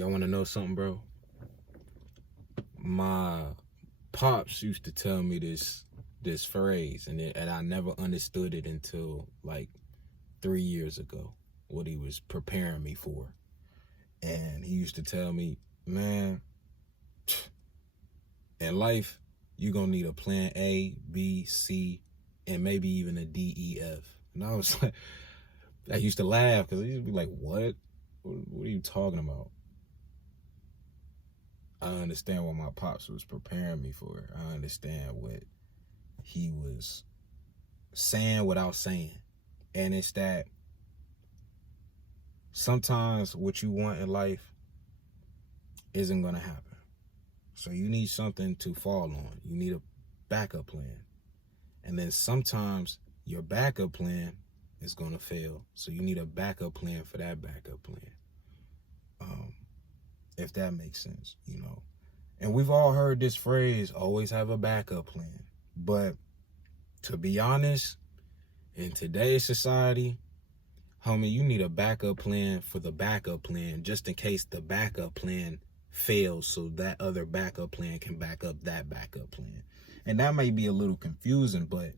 Y'all want to know something, bro? My pops used to tell me this phrase, and I never understood it until like 3 years ago, what he was preparing me for. And he used to tell me, man, in life, you're going to need a plan A, B, C, and maybe even a D, E, F. And I was like, I used to laugh because he used to be like, what? What are you talking about? I understand what my pops was preparing me for. I understand what he was saying without saying. And it's that sometimes what you want in life isn't going to happen. So you need something to fall on. You need a backup plan. And then sometimes your backup plan is going to fail. So you need a backup plan for that backup plan. If that makes sense, you know. And we've all heard this phrase, always have a backup plan. But to be honest, in today's society, homie, you need a backup plan for the backup plan, just in case the backup plan fails, so that other backup plan can back up that backup plan. And that may be a little confusing, but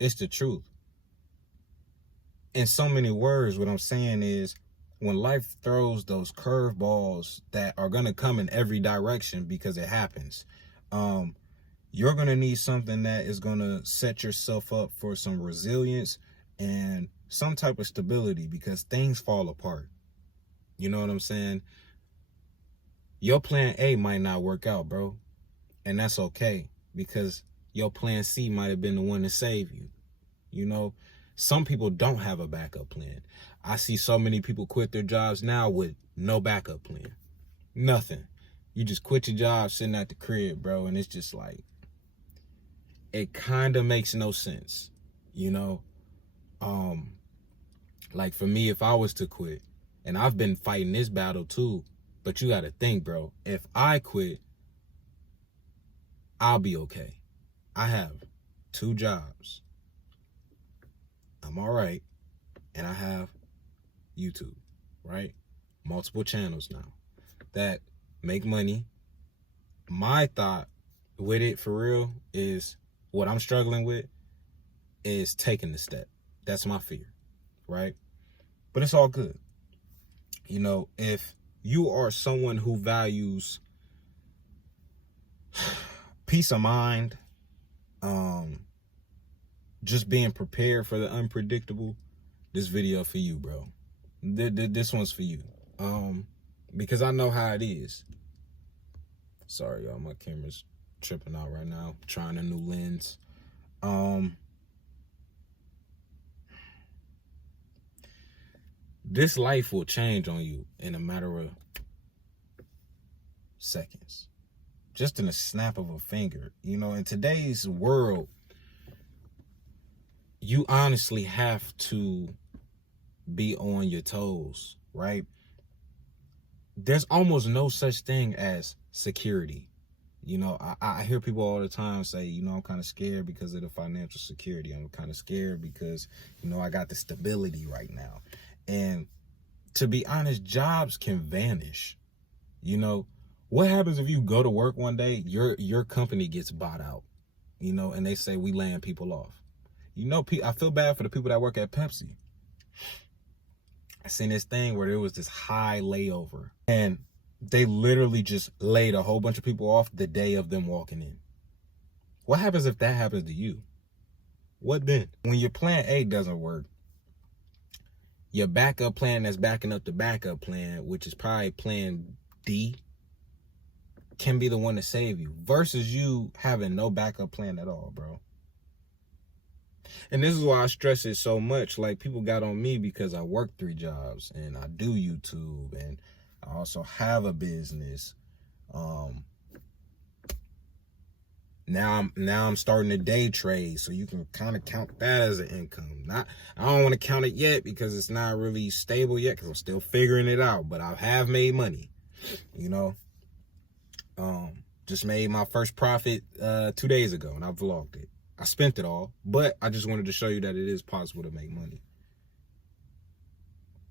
it's the truth. In so many words, what I'm saying is, when life throws those curveballs that are going to come in every direction, because it happens, you're going to need something that is going to set yourself up for some resilience and some type of stability, because things fall apart. You know what I'm saying? Your plan A might not work out, bro. And that's okay, because your plan C might have been the one to save you. You know, some people don't have a backup plan. I see so many people quit their jobs now with no backup plan. Nothing. You just quit your job sitting at the crib, bro. And it's just like, it kind of makes no sense, you know? Like for me, if I was to quit, and I've been fighting this battle too, but you got to think, bro, if I quit, I'll be okay. I have 2 jobs. I'm all right. And I have YouTube, right? Multiple channels now that make money. My thought with it, for real, is what I'm struggling with is taking the step. That's my fear, right? But it's all good. You know, if you are someone who values peace of mind, just being prepared for the unpredictable, this video for you, bro. This one's for you. Because I know how it is. Sorry, y'all, my camera's tripping out right now. Trying a new lens. This life will change on you in a matter of seconds. Just in a snap of a finger. You know, in today's world, you honestly have to be on your toes, right? There's almost no such thing as security. You know, I hear people all the time say, you know, I'm kind of scared because of the financial security. I'm kind of scared because, you know, I got the stability right now. And to be honest, jobs can vanish. You know, what happens if you go to work one day, your company gets bought out, you know, and they say we laying people off. You know, I feel bad for the people that work at Pepsi. I seen this thing where there was this high layover, and they literally just laid a whole bunch of people off the day of them walking in. What happens if that happens to you? What then? When your plan A doesn't work, your backup plan that's backing up the backup plan, which is probably plan D, can be the one to save you, versus you having no backup plan at all, bro. And this is why I stress it so much. Like, people got on me because I work 3 jobs and I do YouTube and I also have a business. Now I'm starting to day trade, so you can kind of count that as an income. I don't want to count it yet because it's not really stable yet, because I'm still figuring it out. But I have made money, you know. Just made my first profit 2 days ago, and I vlogged it. I spent it all, but I just wanted to show you that it is possible to make money.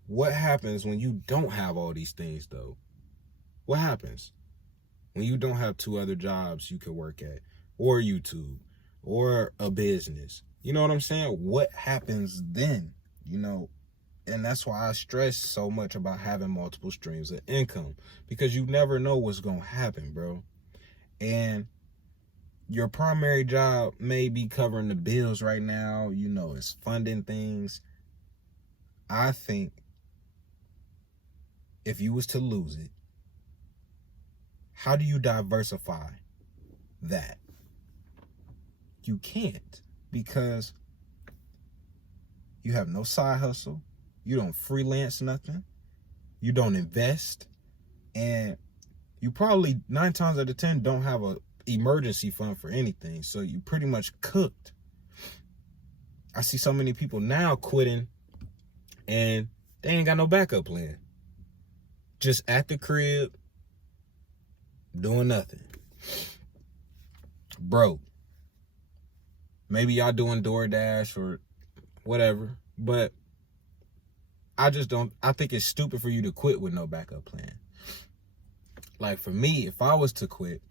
What happens when you don't have all these things, though? What happens when you don't have 2 other jobs you could work at, or YouTube, or a business? You know what I'm saying? What happens then? You know, and that's why I stress so much about having multiple streams of income, because you never know what's going to happen, bro. And your primary job may be covering the bills right now, you know, it's funding things. I think if you was to lose it, how do you diversify that? You can't, because you have no side hustle, you don't freelance nothing, you don't invest, and you probably 9 times out of 10 don't have a emergency fund for anything. So you pretty much cooked. I see so many people now quitting and they ain't got no backup plan. Just at the crib, doing nothing. Bro, maybe y'all doing DoorDash or whatever, but I think it's stupid for you to quit with no backup plan. Like for me, if I was to quit,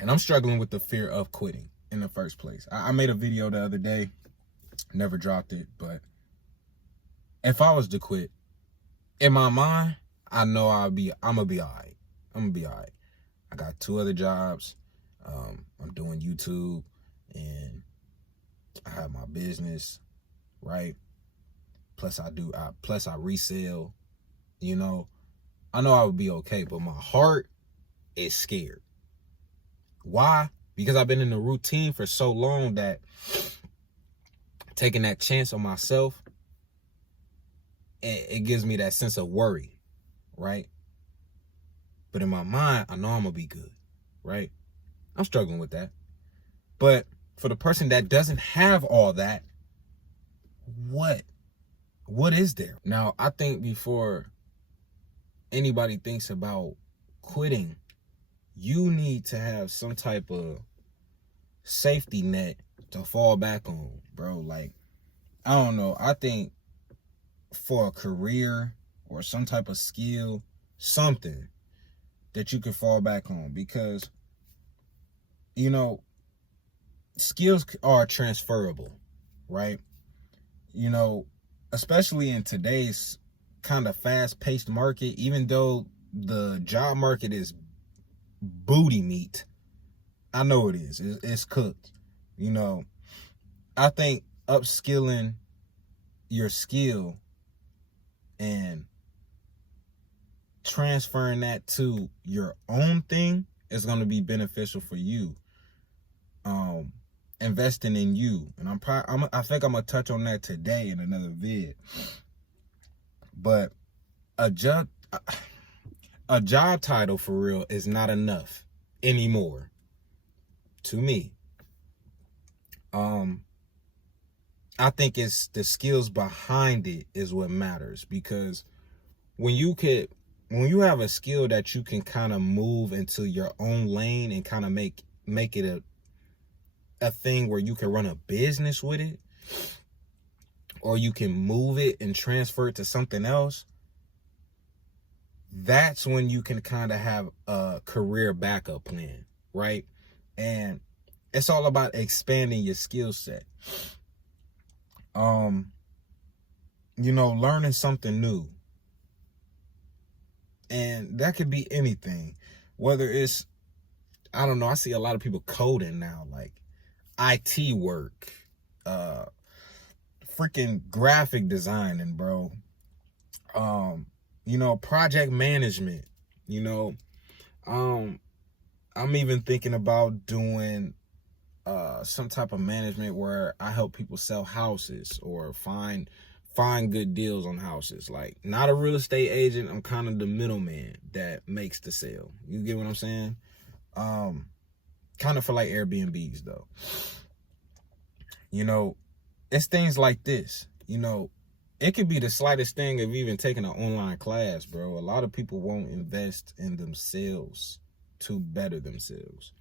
and I'm struggling with the fear of quitting in the first place. I made a video the other day, never dropped it, but if I was to quit, in my mind, I know I'm gonna be all right. I'm gonna be all right. I got 2 other jobs. I'm doing YouTube, and I have my business, right? Plus I resell, you know. I know I would be okay, but my heart is scared. Why? Because I've been in a routine for so long that taking that chance on myself, it gives me that sense of worry, right? But in my mind, I know I'm gonna be good, right? I'm struggling with that. But for the person that doesn't have all that, what is there? Now, I think before anybody thinks about quitting, you need to have some type of safety net to fall back on, bro. Like, I don't know. I think for a career or some type of skill, something that you can fall back on, because, you know, skills are transferable, right? You know, especially in today's kind of fast-paced market, even though the job market is booty meat, I know it is. It's cooked. You know, I think upskilling your skill and transferring that to your own thing is going to be beneficial for you. Investing in you, and I think I'm gonna touch on that today in another vid. But a job title for real is not enough anymore to me. I think it's the skills behind it is what matters, because when you have a skill that you can kind of move into your own lane and kind of make it a thing where you can run a business with it, or you can move it and transfer it to something else, that's when you can kind of have a career backup plan, right? And it's all about expanding your skill set. You know, learning something new. And that could be anything. Whether it's, I don't know, I see a lot of people coding now, like IT work, freaking graphic designing, bro. You know, project management, you know. I'm even thinking about doing some type of management where I help people sell houses or find good deals on houses. Like, not a real estate agent, I'm kind of the middleman that makes the sale. You get what I'm saying? Kind of for like Airbnbs though. You know, it's things like this. You know, it could be the slightest thing of even taking an online class, bro. A lot of people won't invest in themselves to better themselves.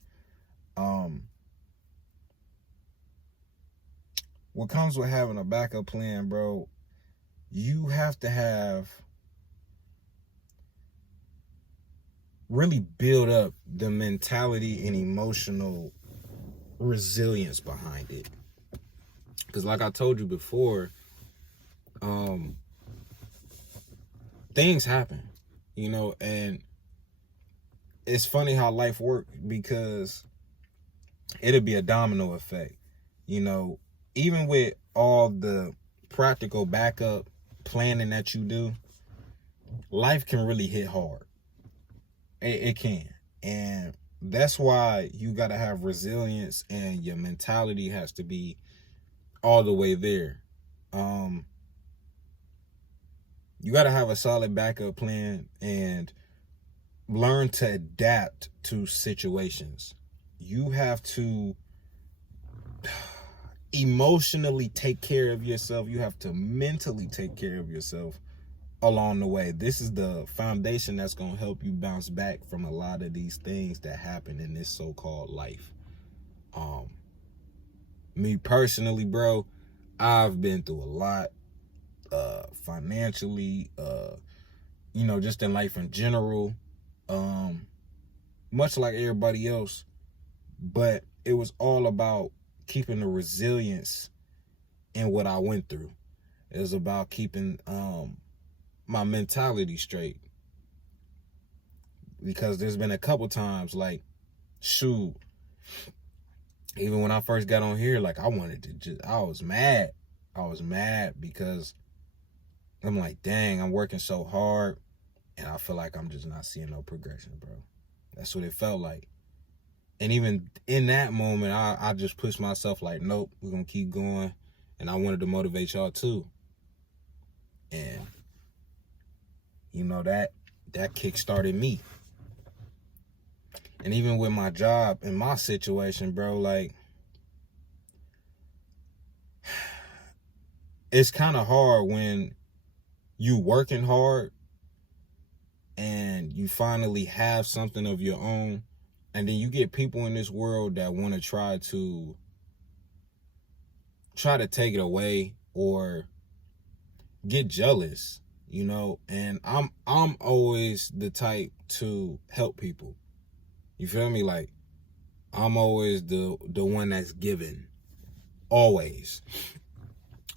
What comes with having a backup plan, bro, you have to have really build up the mentality and emotional resilience behind it. Because like I told you before, things happen, and it's funny how life works, because it'll be a domino effect. Even with all the practical backup planning that you do, life can really hit hard. It can. And that's why you got to have resilience, and your mentality has to be all the way there. You got to have a solid backup plan and learn to adapt to situations. You have to emotionally take care of yourself. You have to mentally take care of yourself along the way. This is the foundation that's going to help you bounce back from a lot of these things that happen in this so-called life. Me personally, bro, I've been through a lot, financially, just in life in general, much like everybody else, but it was all about keeping the resilience in what I went through. It was about keeping my mentality straight, because there's been a couple times, like, shoot, even when I first got on here, like, I was mad. I was mad because I'm like, dang, I'm working so hard and I feel like I'm just not seeing no progression, bro. That's what it felt like. And even in that moment, I just pushed myself like, nope, we're going to keep going. And I wanted to motivate y'all too. And, that kick-started me. And even with my job and my situation, bro, like, it's kind of hard when you working hard and you finally have something of your own, and then you get people in this world that want to try to take it away or get jealous, and I'm always the type to help people. You feel me? Like, I'm always the one that's giving, always.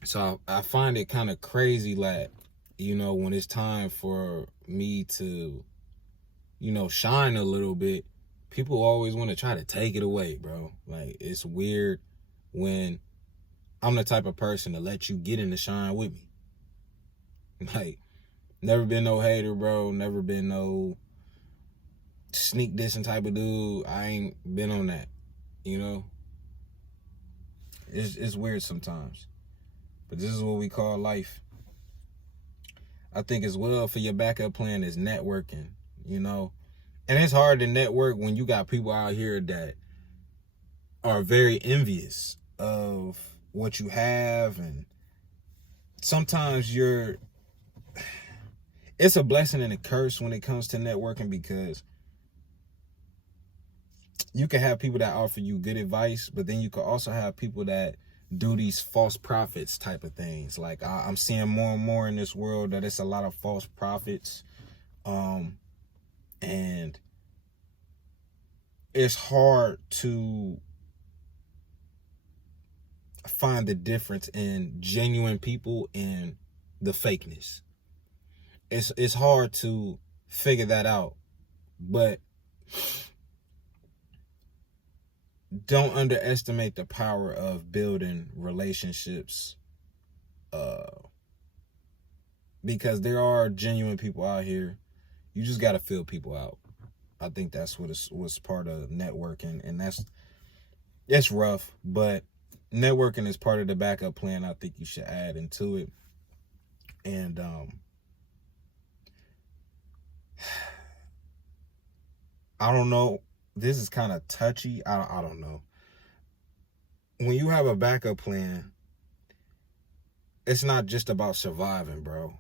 So I find it kind of crazy, like, when it's time for me to, shine a little bit, people always want to try to take it away, bro. Like, it's weird when I'm the type of person to let you get in the shine with me. Like, never been no hater, bro. Never been no sneak dissing type of dude. I ain't been on that, It's weird sometimes. But this is what we call life. I think as well, for your backup plan is networking, And it's hard to network when you got people out here that are very envious of what you have. And sometimes it's a blessing and a curse when it comes to networking, because you can have people that offer you good advice, but then you can also have people that do these false prophets type of things. Like, I'm seeing more and more in this world that it's a lot of false prophets. And it's hard to find the difference in genuine people and the fakeness. It's hard to figure that out, but don't underestimate the power of building relationships, because there are genuine people out here. You just got to feel people out. I think that's what's part of networking, and it's rough, but networking is part of the backup plan. I think you should add into it. And I don't know. This is kind of touchy. I don't know. When you have a backup plan, it's not just about surviving, bro.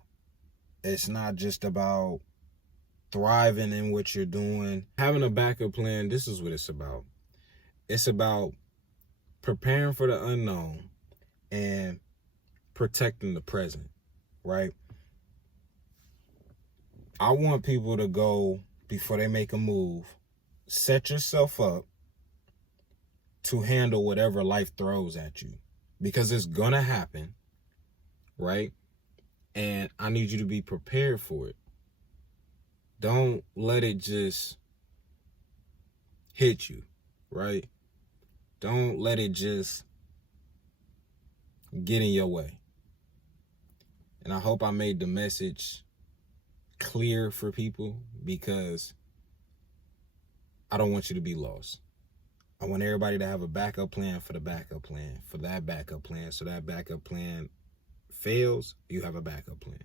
It's not just about thriving in what you're doing. Having a backup plan, this is what it's about. It's about preparing for the unknown and protecting the present, right? I want people to go before they make a move. Set yourself up to handle whatever life throws at you, because it's gonna happen, right? And I need you to be prepared for it. Don't let it just hit you, right? Don't let it just get in your way. And I hope I made the message clear for people, because I don't want you to be lost. I want everybody to have a backup plan for the backup plan, for that backup plan. So that backup plan fails, you have a backup plan.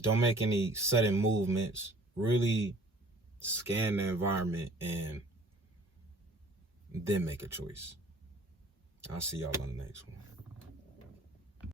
Don't make any sudden movements. Really scan the environment and then make a choice. I'll see y'all on the next one.